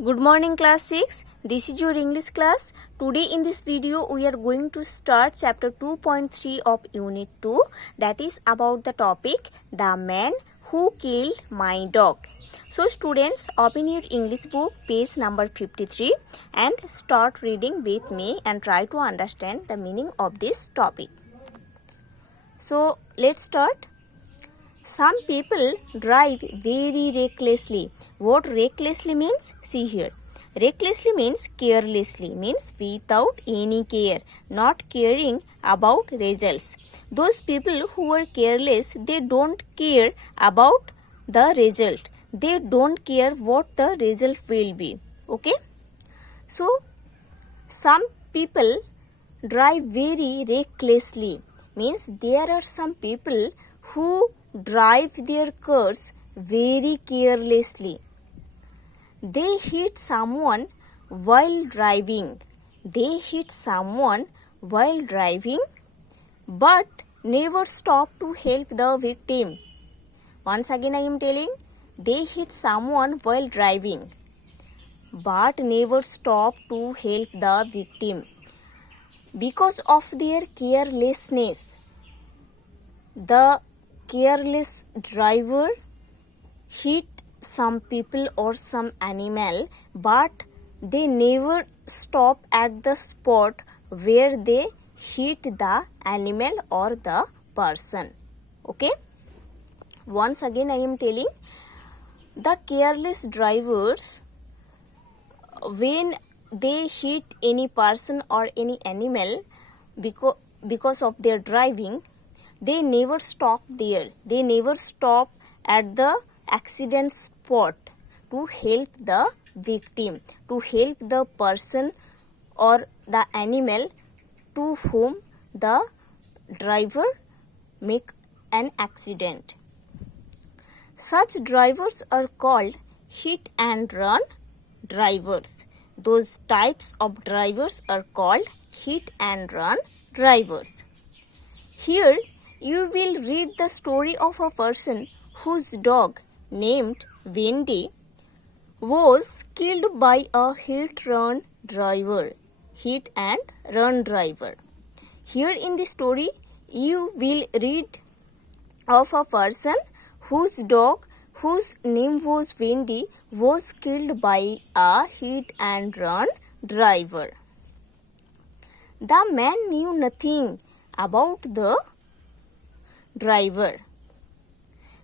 Good morning class 6. This is your English class. Today in this video we are going to start chapter 2.3 of unit 2, that is about the topic the man who killed my dog. So students, open your English book page number 53 and start reading with me and try to understand the meaning of this topic. So let's start. Some people drive very recklessly. What recklessly means? See here. Recklessly means carelessly, means without any care, not caring about results. Those people who are careless, they don't care about the result. They don't care what the result will be. Okay? So, some people drive very recklessly, means there are some people who drive their cars very carelessly. They hit someone while driving. They hit someone while driving but never stop to help the victim. Once again I am telling, they hit someone while driving but never stop to help the victim. Because of their carelessness, the careless driver hit some people or some animal, but they never stop at the spot where they hit the animal or the person. Okay? Once again I am telling, the careless drivers, when they hit any person or any animal because of their driving, they never stop there. They never stop at the accident spot to help the victim, to help the person or the animal to whom the driver make an accident. Such drivers are called hit and run drivers. Those types of drivers are called hit and run drivers. Here you will read the story of a person whose dog named Wendy was killed by a hit-run driver. Hit and run driver. Here in the story, you will read of a person whose dog, whose name was Wendy, was killed by a hit and run driver. The man knew nothing about the driver,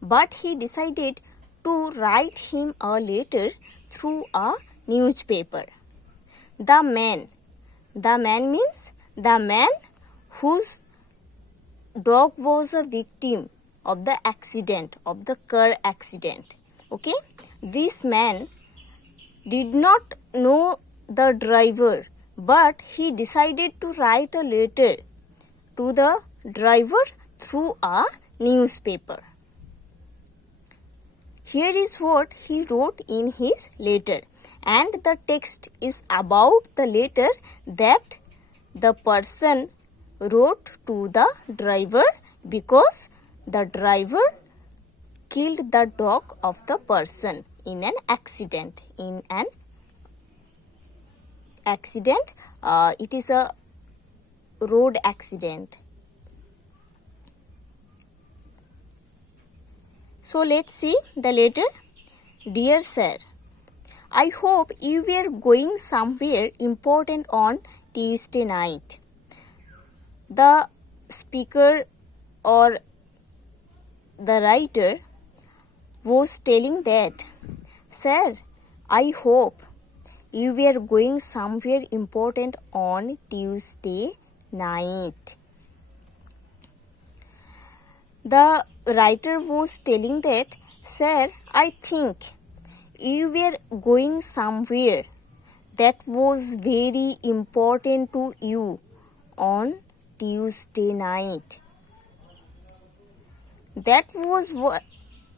but he decided to write him a letter through a newspaper. The man means the man whose dog was a victim of the accident, of the car accident. Okay? This man did not know the driver, but he decided to write a letter to the driver through a newspaper. Here is what he wrote in his letter, and the text is about the letter that the person wrote to the driver because the driver killed the dog of the person in an accident. It is a road accident. So let's see the letter. Dear Sir, I hope you were going somewhere important on Tuesday night. The speaker or the writer was telling that, Sir, I hope you were going somewhere important on Tuesday night. The writer was telling that, Sir, I think you were going somewhere that was very important to you on Tuesday night. That was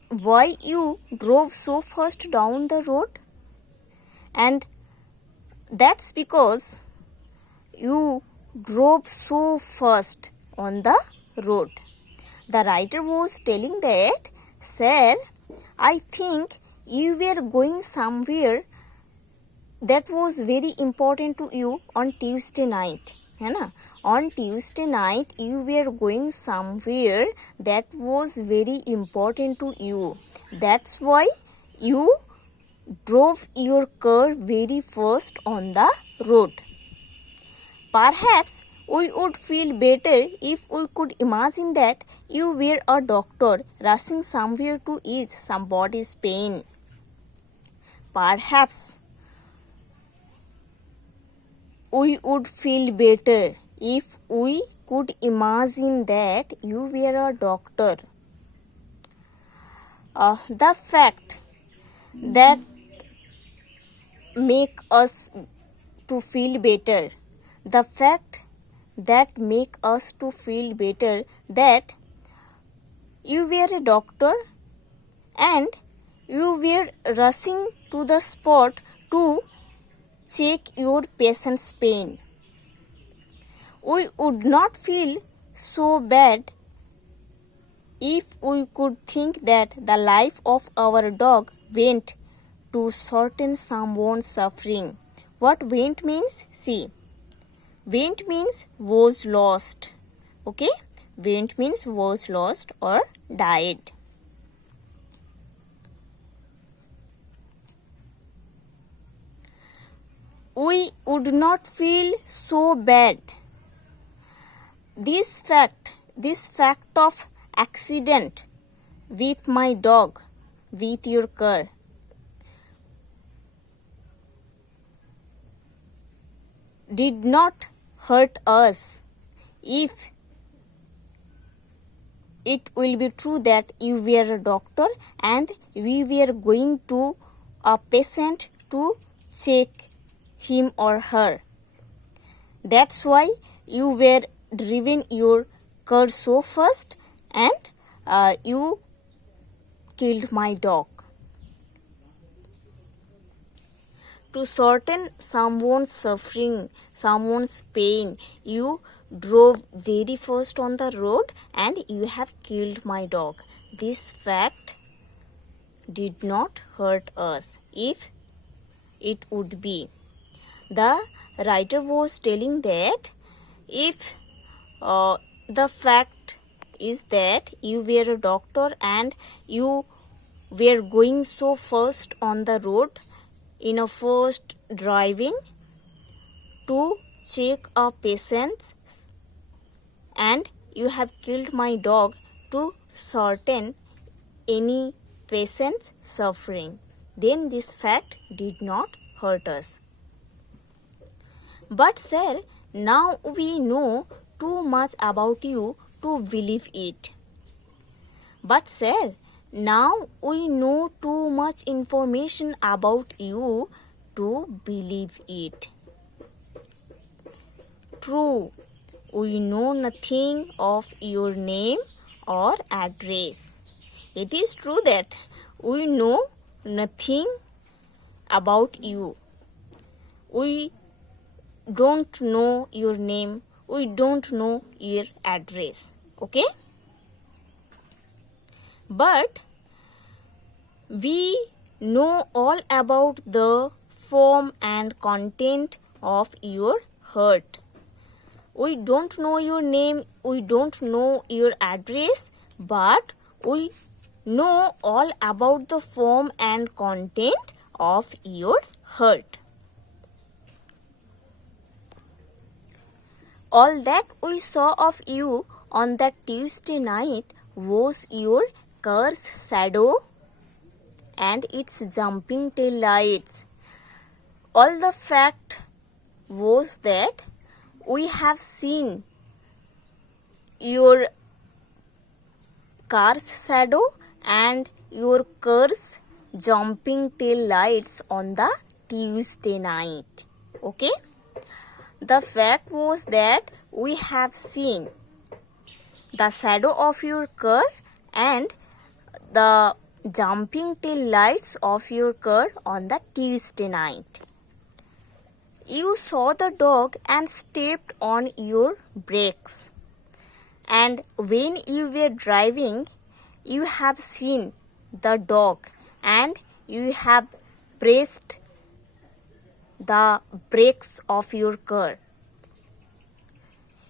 why you drove so fast down the road? And that's because you drove so fast on the road. The writer was telling that, Sir, I think you were going somewhere that was very important to you on Tuesday night, है ना? On Tuesday night you were going somewhere that was very important to you. That's why you drove your car very fast on the road. Perhaps we would feel better if we could imagine that you were a doctor rushing somewhere to ease somebody's pain. Perhaps we would feel better if we could imagine that you were a doctor. The fact that make us to feel better, the fact that make us to feel better that you were a doctor and you were rushing to the spot to check your patient's pain. We would not feel so bad if we could think that the life of our dog went to shorten someone's suffering. What went means? See, went means was lost. Okay, went means was lost or died. We would not feel so bad. This fact of accident with my dog, with your car, did not hurt us if it will be true that you were a doctor and we were going to a patient to check him or her. That's why you were driven your car so fast and you killed my dog. To shorten someone's suffering, someone's pain, you drove very fast on the road and you have killed my dog. This fact did not hurt us if it would be. The writer was telling that if the fact is that you were a doctor and you were going so fast on the road in a fast driving to check a patient and you have killed my dog to shorten any patient's suffering, then this fact did not hurt us. But sir, now we know too much about you to believe it. But sir, now we know too much information about you to believe it. True, we know nothing of your name or address. It is true that we know nothing about you. We don't know your name. We don't know your address. Okay? But we know all about the form and content of your heart. We don't know your name, we don't know your address, but we know all about the form and content of your heart. All that we saw of you on that Tuesday night was your car's shadow and its jumping tail lights. All the fact was that we have seen your car's shadow and your car's jumping tail lights on the Tuesday night. Okay? The fact was that we have seen the shadow of your car and the jumping tail lights of your car on the Tuesday night. You saw the dog and stepped on your brakes. And when you were driving, you have seen the dog and you have pressed the brakes of your car.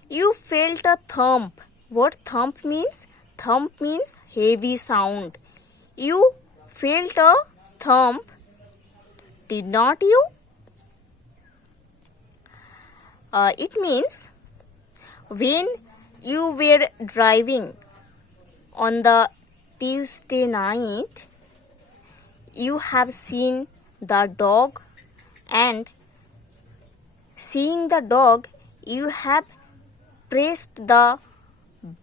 You felt a thump. What thump means? Thump means heavy sound. You felt a thump, did not you? It means when you were driving on the Tuesday night, you have seen the dog, and seeing the dog, you have pressed the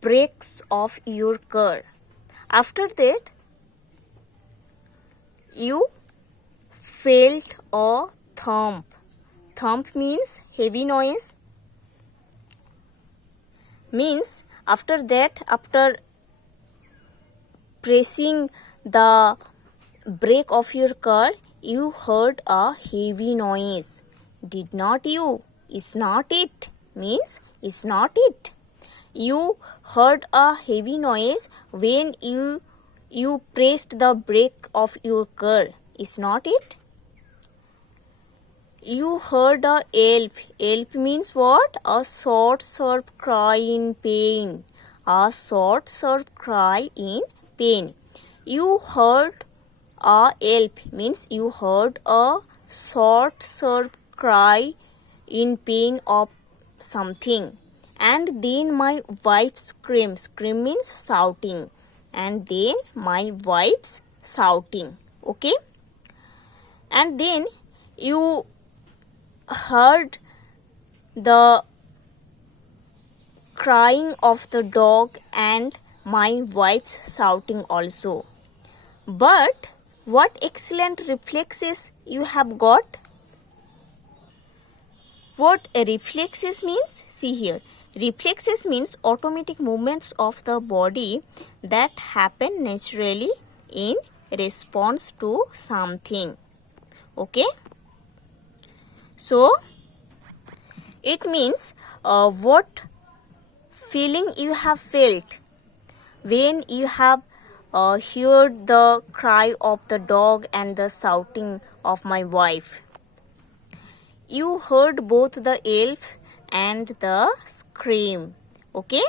brakes of your car. After that, you felt a thump. Thump means heavy noise. Means after that, after pressing the brake of your car, you heard a heavy noise. Did not you? Is not it? Means is not it. You heard a heavy noise when you pressed the brake of your car. Is not it? You heard a yelp. Yelp means what? A short, sharp cry in pain. A short, sharp cry in pain. You heard a yelp means you heard a short, sharp cry in pain of something. And then my wife screamed. Scream means shouting. And then my wife's shouting. Okay? And then you heard the crying of the dog and my wife's shouting also. But what excellent reflexes you have got? What reflexes means? See here. Reflexes means automatic movements of the body that happen naturally in response to something. Okay? So, it means what feeling you have felt when you have heard the cry of the dog and the shouting of my wife. You heard both the yelp and the scream. Okay?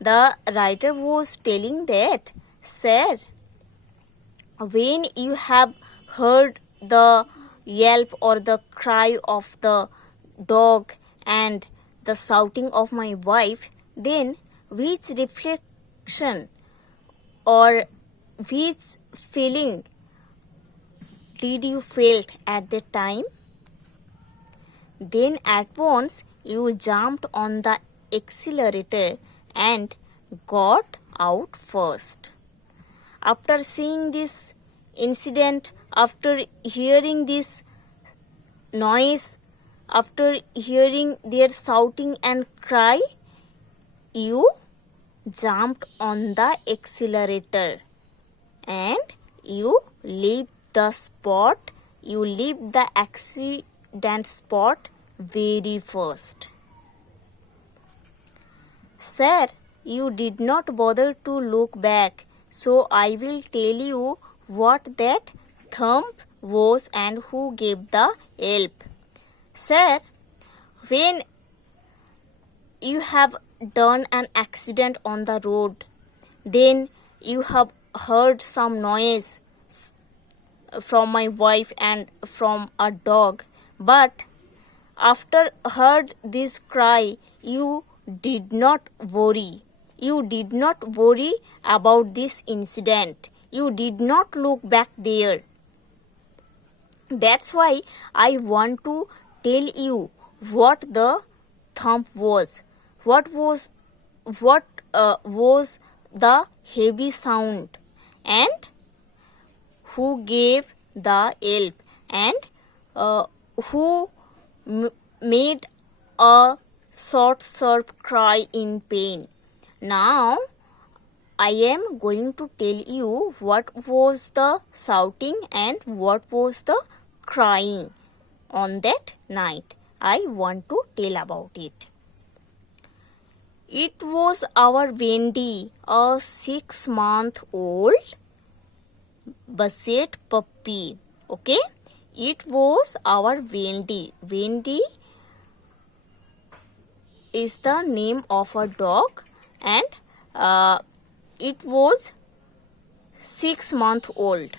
The writer was telling that, sir, when you have heard the yelp or the cry of the dog and the shouting of my wife, then which reflection or which feeling did you felt at the time? Then at once you jumped on the accelerator and got out first. After seeing this incident, after hearing this noise, after hearing their shouting and cry, you jumped on the accelerator and you leave the spot, you leave the accident spot very first. Sir, you did not bother to look back, so I will tell you what that thump was and who gave the yelp. Sir, when you have done an accident on the road, then you have heard some noise from my wife and from a dog, but after heard this cry, you did not worry. You did not worry about this incident. You did not look back there. That's why I want to tell you what the thump was. What was the heavy sound, and who gave the yelp, and who made a short, sharp cry in pain. Now, I am going to tell you what was the shouting and what was the crying on that night. I want to tell about it. It was our Wendy, a 6-month-old basset puppy. Okay? It was our Wendy. Wendy is the name of a dog, and it was 6 months old.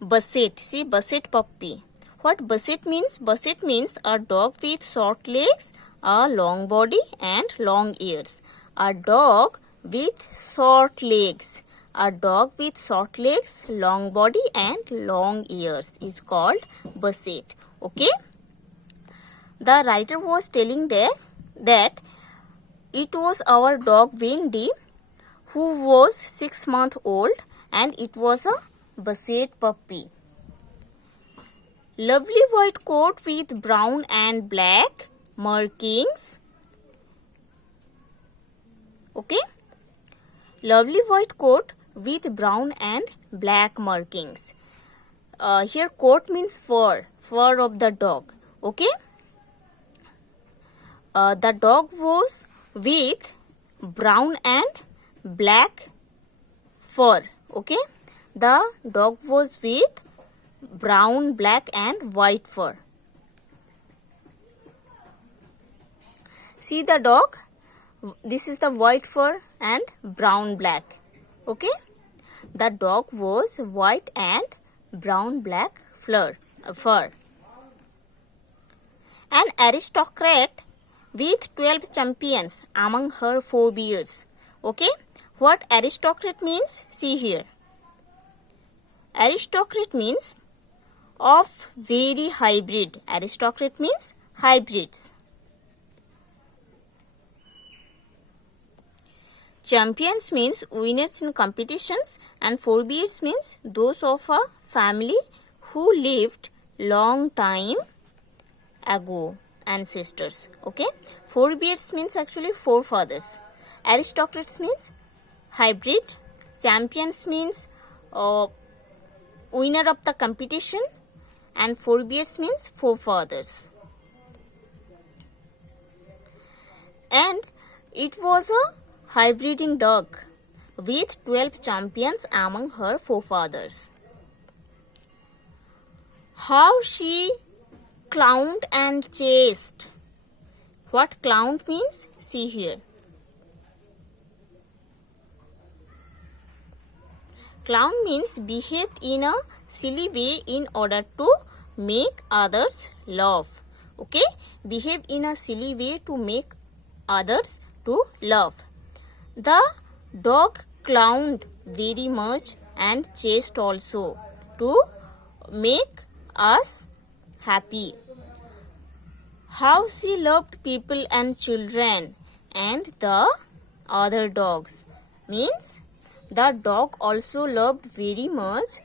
Basset, see Basset puppy. What Basset means? Basset means a dog with short legs, a long body and long ears. A dog with short legs. A dog with short legs, long body and long ears is called Basset. Okay. The writer was telling that it was our dog Wendy who was 6 months old, and it was a Basset puppy. Lovely white coat with brown and black markings. Okay. Lovely white coat with brown and black markings. Here coat means fur of the dog. Okay. The dog was with brown and black fur. Okay. The dog was with brown, black and white fur. See the dog. This is the white fur and brown black. Okay. The dog was white and brown black fur. An aristocrat with 12 champions among her forebears. Okay. What aristocrat means? See here. Aristocrat means of very hybrid. Aristocrat means hybrids. Champions means winners in competitions, and forebears means those of a family who lived long time ago, ancestors. Okay. Forebears means actually forefathers. Aristocrats means hybrid. Champions means winner of the competition, and forebears means forefathers. And it was a hybriding dog with 12 champions among her forefathers. How she clowned and chased. What clowned means? See here. Clown means behaved in a silly way in order to make others laugh. Okay. Behave in a silly way to make others to laugh. The dog clowned very much and chased also to make us happy. How she loved people and children and the other dogs means the dog also loved very much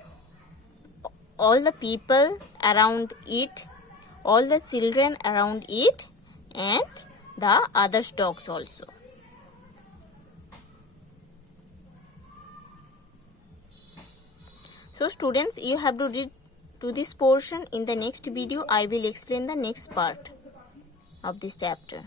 all the people around it, all the children around it, and the other dogs also. So students, you have to read to this portion. In the next video, I will explain the next part of this chapter.